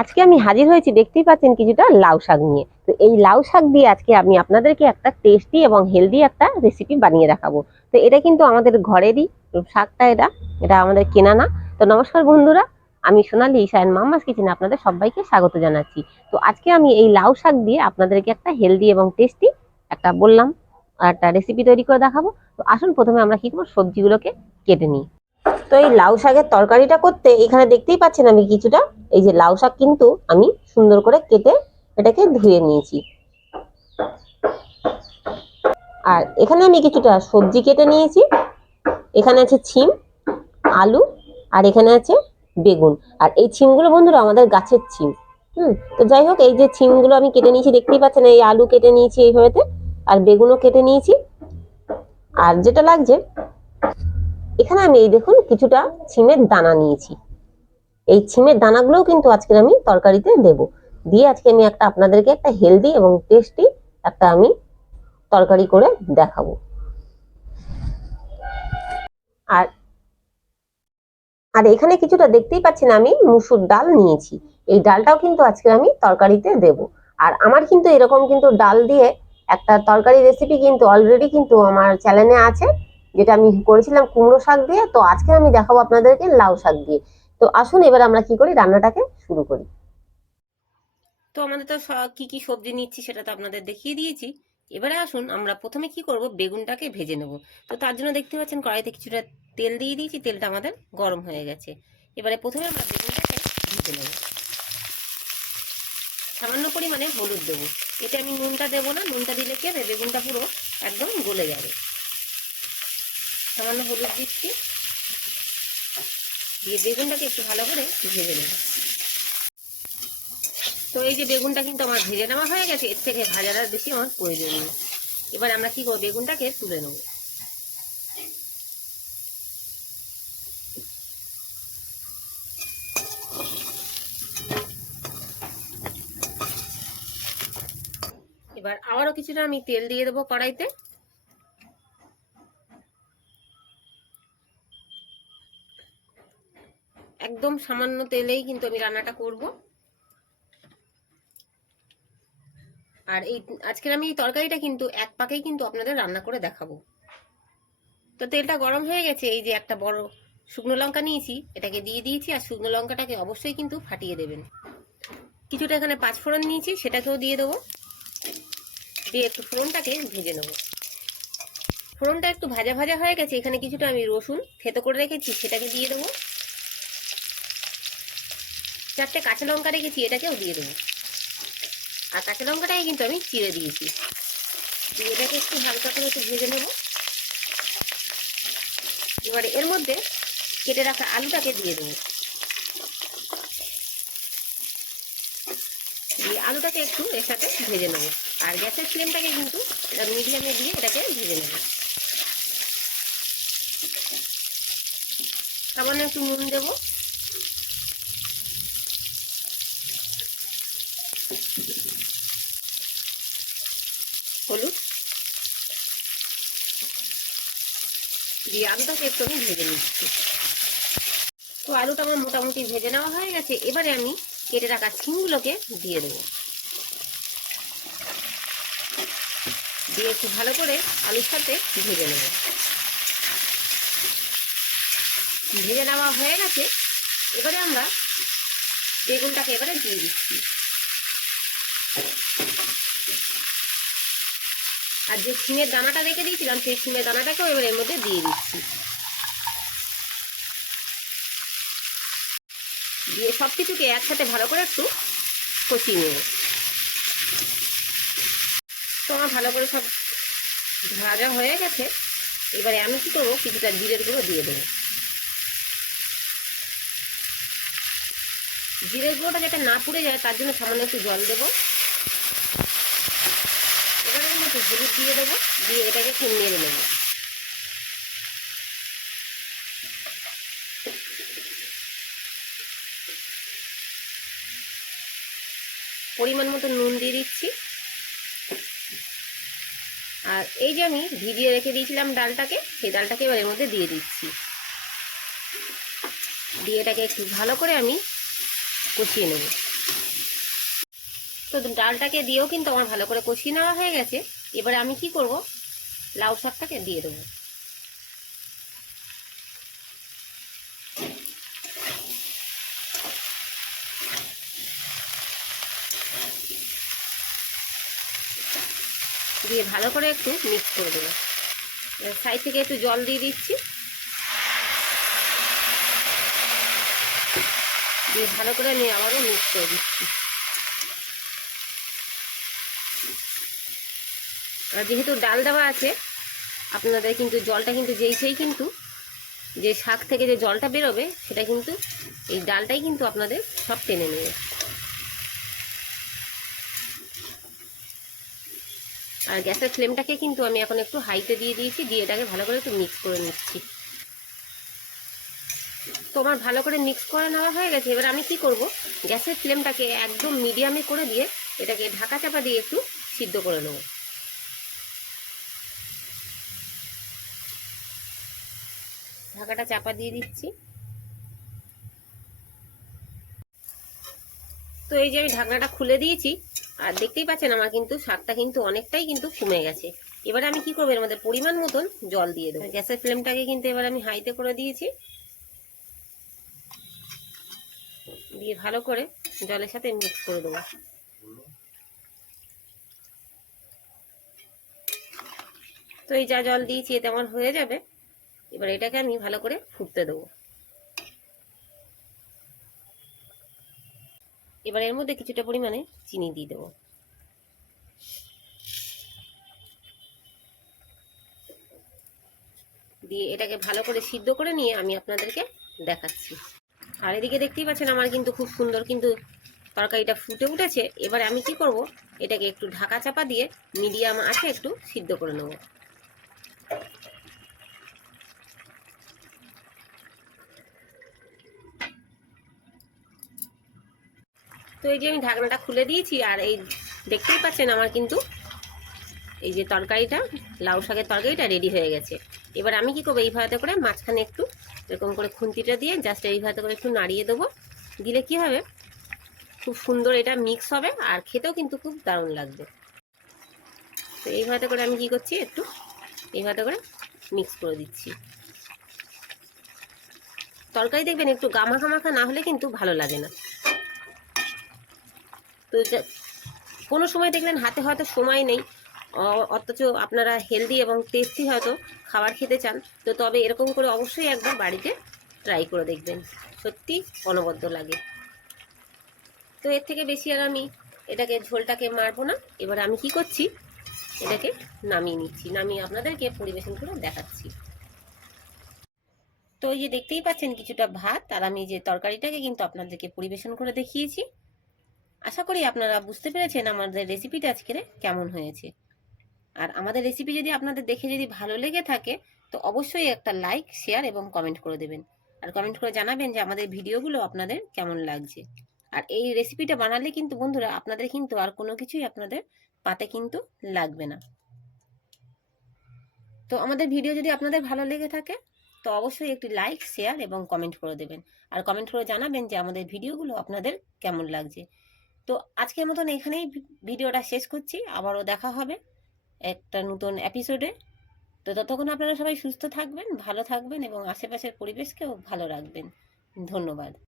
আজকে আমি হাজির হয়েছি, দেখতেই পাচ্ছেন কিছুটা লাউ শাক নিয়ে। তো এই লাউ শাক দিয়ে আজকে আমি আপনাদেরকে একটা টেস্টি এবং হেলদি একটা রেসিপি বানিয়ে দেখাবো। তো এটা কিন্তু আমাদের ঘরেরই শাকটা এটা এটা আমাদের কেনা না। তো নমস্কার বন্ধুরা আমি সোনালি ঈশায়ন মাম্মাস কিচেনে আপনাদের সবাইকে স্বাগত জানাচ্ছি। তো আজকে আমি এই লাউ শাক দিয়ে আপনাদেরকে একটা হেলদি এবং টেস্টি একটা বললাম একটা রেসিপি তৈরি করে দেখাবো। তো আসুন প্রথমে আমরা কি করব? সবজিগুলোকে কেটে নিই। তো এই লাউ শাকের তরকারিটা করতে এখানে দেখতেই পাচ্ছেন আমি কিছুটা, এই যে লাউ শাক কিন্তু আমি সুন্দর করে কেটে এটাকে ধুয়ে নিয়েছি। আর এখানে আমি কিছুটা সবজি কেটে নিয়েছি। এখানে আছে ছিম, আলু, আর এখানে আছে বেগুন। আর এই ছিমগুলো বন্ধুরা আমাদের গাছের ছিম। হুম, তো যাই হোক, এই যে ছিমগুলো আমি কেটে নিয়েছি, দেখতেই পাচ্ছেন, এই আলু কেটে নিয়েছি এইভাবেতে, আর বেগুনও কেটে নিয়েছি। আর যেটা লাগছে, এখানে আমি এই দেখুন কিছুটা ছিমের দানা নিয়েছি। এই ছিমের দানাগুলোও কিন্তু আজকে আমি তরকারিতে দেব। দিয়ে আজকে আমি একটা আপনাদেরকে একটা হেলদি এবং টেস্টি একটা আমি তরকারি করে দেখাবো। আর আর এখানে কিছুটা দেখতেই পাচ্ছেন আমি মুসুর ডাল নিয়েছি। এই ডালটাও কিন্তু আজকে আমি তরকারিতে দেব। আর আমার কিন্তু এরকম কিন্তু ডাল দিয়ে একটা তরকারি রেসিপি কিন্তু অলরেডি কিন্তু আমার চ্যানেলে আছে, যেটা আমি করেছিলাম কুমড়ো শাক দিয়ে। তো আজকে আমি দেখাবো আপনাদেরকে লাউ শাক দিয়ে। তো আসুন এবার আমরা কি করি, রান্নাটাকে শুরু করি। তো আমাদের তো কি কি সবজি নিচ্ছি সেটা তো আপনাদের দেখিয়ে দিয়েছি। এবারে আসুন, আমরা প্রথমে কি করব? বেগুনটাকে ভেজে নেব। তো তার জন্য দেখতে পাচ্ছেন কড়াইতে কিছুটা তেল দিয়ে দিয়েছি, তেলটা আমাদের গরম হয়ে গেছে। এবারে প্রথমে আমরা বেগুনটাকে ভেজে নেব। সামান্য পরিমাণে হলুদ দেবো। এটা আমি নুনটা দেবো না, নুনটা দিলে কি হবে? বেগুনটা পুরো একদম গলে যাবে। সামান্য হলুদ দিচ্ছি। দিয়ে বেগুনটাকে একটু ভালো করে ভেজে নেব। তো এই যে বেগুনটা কিন্তু আমার ভেজে নেওয়া হয়ে গেছে, এর থেকে আর বেশি আমার প্রয়োজন নেই। এবার আমরা কি করব, বেগুনটাকে তুলে নেব। এবার আবারও কিছুটা আমি তেল দিয়ে দেবো কড়াইতে। একদম সামান্য তেলেই কিন্তু আমি রান্নাটা করব। আর এই আজকের আমি এই তরকারিটা কিন্তু এক পাকেই কিন্তু আপনাদের রান্না করে দেখাবো। তো তেলটা গরম হয়ে গেছে, এই যে একটা বড় শুকনো লঙ্কা নিয়েছি, এটাকে দিয়ে দিয়েছি, আর শুকনো লঙ্কাটাকে অবশ্যই কিন্তু ফাটিয়ে দেবেন। কিছুটা এখানে পাঁচ ফোড়ন নিয়েছি, সেটাকেও দিয়ে দেবো। দিয়ে একটু ফোড়নটাকে ভেজে নেব। ফোড়নটা একটু ভাজা ভাজা হয়ে গেছে, এখানে কিছুটা আমি রসুন থেতো করে রেখেছি, সেটাকে দিয়ে দেবো। চারটে কাঁচা লঙ্কা রেখেছি, এটাকেও দিয়ে দেবো। আর কাঁচা লঙ্কাটাকে কিন্তু আমি চিড়ে দিয়েছি। দিয়ে এটাকে একটু হালকা করে একটু ভেজে নেব। এবারে এর মধ্যে কেটে রাখা আলুটাকে দিয়ে দেবো। দিয়ে আলুটাকে একটু এর সাথে ভেজে নেব। আর গ্যাসের ফ্লেমটাকে কিন্তু এটা মিডিয়ামে দিয়ে এটাকে ভেজে নেব। সামান্য একটু নুন দেবো হলুদ দিয়ে আলুটাকে একটু আমি ভেজে নিচ্ছি। তো আলুটা আমার মোটামুটি ভেজে নেওয়া হয়ে গেছে। এবারে আমি কেটে রাখা ছিমগুলোকে দিয়ে দেবো। দিয়ে একটু ভালো করে আলুর সাথে ভেজে নেব। ভেজে নেওয়া হয়ে গেছে। এবারে আমরা বেগুনটাকে এবারে দিয়ে দিচ্ছি। আর যে সিমের দানাটা রেখে দিয়েছিলাম, সেই সিমের দানাটাকেও এবার এর মধ্যে দিয়ে দিচ্ছি। দিয়ে সব কিছুকে একসাথে ভালো করে একটু কষিয়ে নেব। তো আমার ভালো করে সব ভাজা হয়ে গেছে। এবারে আমি কি করব, কিছুটা জিরের গুঁড়ো দিয়ে দেবো। জিরের গুঁড়োটা যাতে না পুড়ে যায়, তার জন্য সামান্য একটু জল দেবো। হলুদ দিয়ে দেবো, দিয়ে এটাকে একটু নেড়ে নেব। পরিমাণ মতো নুন দিয়ে দিচ্ছি। আর এই যে আমি ভিজিয়ে রেখে দিয়েছিলাম ডালটাকে, সেই ডালটাকে এবার এর মধ্যে দিয়ে দিচ্ছি। দিয়ে এটাকে একটু ভালো করে আমি কষিয়ে নেব। তো ডালটাকে দিয়েও কিন্তু আমার ভালো করে কষিয়ে নেওয়া হয়ে গেছে। এবারে আমি কি করব? লাউ শাকটাকে দিয়ে দেবো। দিয়ে ভালো করে একটু মিক্স করে দেবো। সাইড থেকে একটু জল দিয়ে দিচ্ছি। দিয়ে ভালো করে আমি আবারও মিক্স করে দিচ্ছি। যেহেতু ডাল দেওয়া আছে, আপনাদের কিন্তু জলটা কিন্তু যেই সেই কিন্তু, যে শাক থেকে যে জলটা বেরোবে, সেটা কিন্তু এই ডালটাই কিন্তু আপনাদের সব টেনে নেবে। আর গ্যাসের ফ্লেমটাকে কিন্তু আমি এখন একটু হাইতে দিয়ে দিয়েছি, দিয়ে এটাকে ভালো করে একটু মিক্স করে নিচ্ছি। তো আমার ভালো করে মিক্স করে নেওয়া হয়ে গেছে, এবার আমি কি করব, গ্যাসের ফ্লেমটাকে একদম মিডিয়ামে করে দিয়ে এটাকে ঢাকা চাপা দিয়ে একটু সিদ্ধ করে নেব। ঢাকাটা চাপা দিয়ে দিচ্ছি। তো এই যে আমি ঢাকনাটা খুলে দিয়েছি, আর দেখতেই পাচ্ছেন আমার কিন্তু শাকটা কিন্তু অনেকটাই কিন্তু কমে গেছে। এবারে আমি কি করব, এর মধ্যে পরিমাণ মতন জল দিয়ে দেবো। গ্যাসের ফ্লেমটাকে কিন্তু এবার আমি হাইতে করে দিয়েছি। দিয়ে ভালো করে জলের সাথে মিক্স করে দেবো। তো এই যা জল দিয়েছি এতে আমার হয়ে যাবে। এবার এটাকে আমি ভালো করে ফুটতে দেবো। এবার এর মধ্যে কিছুটা পরিমাণে চিনি দিয়ে দেবো। দিয়ে এটাকে ভালো করে সিদ্ধ করে নিয়ে আমি আপনাদেরকে দেখাচ্ছি। আর এদিকে দেখতেই পাচ্ছেন আমার কিন্তু খুব সুন্দর কিন্তু তরকারিটা ফুটে উঠেছে। এবারে আমি কি করব, এটাকে একটু ঢাকা চাপা দিয়ে মিডিয়াম আছে একটু সিদ্ধ করে নেব। তো এই যে আমি ঢাকনাটা খুলে দিয়েছি আর এই দেখতেই পাচ্ছেন আমার কিন্তু এই যে তরকারিটা, লাউ শাকের তরকারিটা রেডি হয়ে গেছে। এবার আমি কি করব, এই এইভাবে করে মাঝখানে একটু এরকম করে খুন্তিটা দিয়ে জাস্ট এই এইভাবে করে একটু নাড়িয়ে দেবো। দিলে কি হবে? খুব সুন্দর এটা মিক্স হবে আর খেতেও কিন্তু খুব দারুণ লাগবে। তো এইভাবে করে আমি কি করছি, একটু এইভাবে করে মিক্স করে দিচ্ছি। তরকারি দেখবেন একটু গামাখা মাখা না হলে কিন্তু ভালো লাগে না। তো কোনো সময় দেখবেন হাতে হয়তো সময় নেই অথচ আপনারা হেলদি এবং টেস্টি হয়তো খাবার খেতে চান, তো তবে এরকম করে অবশ্যই একবার বাড়িতে ট্রাই করে দেখবেন। সত্যি অনবদ্য লাগে। তো এর থেকে বেশি আর আমি এটাকে, ঝোলটাকে মারবো না। এবার আমি কি করছি? এটাকে নামিয়ে নিচ্ছি, নামিয়ে আপনাদেরকে পরিবেশন করে দেখাচ্ছি। তো এই যে দেখতেই পাচ্ছেন কিছুটা ভাত, আর আমি যে তরকারিটাকে কিন্তু আপনাদেরকে পরিবেশন করে দেখিয়েছি। আশা করি আপনারা বুঝতে পেরেছেন আমাদের রেসিপিটা আজকের কেমন হয়েছে। আর আমাদের রেসিপি যদি আপনাদের দেখে যদি ভালো লেগে থাকে, তো অবশ্যই একটা লাইক শেয়ার এবং কমেন্ট করে দেবেন। আর কমেন্ট করে জানাবেন যে আমাদের ভিডিওগুলো আপনাদের কেমন লাগছে। আর এই রেসিপিটা বানালে কিন্তু বন্ধুরা, আপনাদের কিন্তু আর কোনো কিছুই আপনাদের পাতে কিন্তু লাগবে না। তো আমাদের ভিডিও যদি আপনাদের ভালো লেগে থাকে, তো অবশ্যই একটি লাইক শেয়ার এবং কমেন্ট করে দেবেন। আর কমেন্ট করে জানাবেন যে আমাদের ভিডিওগুলো আপনাদের কেমন লাগছে। তো আজকের মতন এখানেই ভিডিওটা শেষ করছি। আবারও দেখা হবে একটা নতুন এপিসোডে তো ততক্ষণ আপনারা সবাই সুস্থ থাকবেন, ভালো থাকবেন এবং আশেপাশের পরিবেশকেও ভালো রাখবেন। ধন্যবাদ।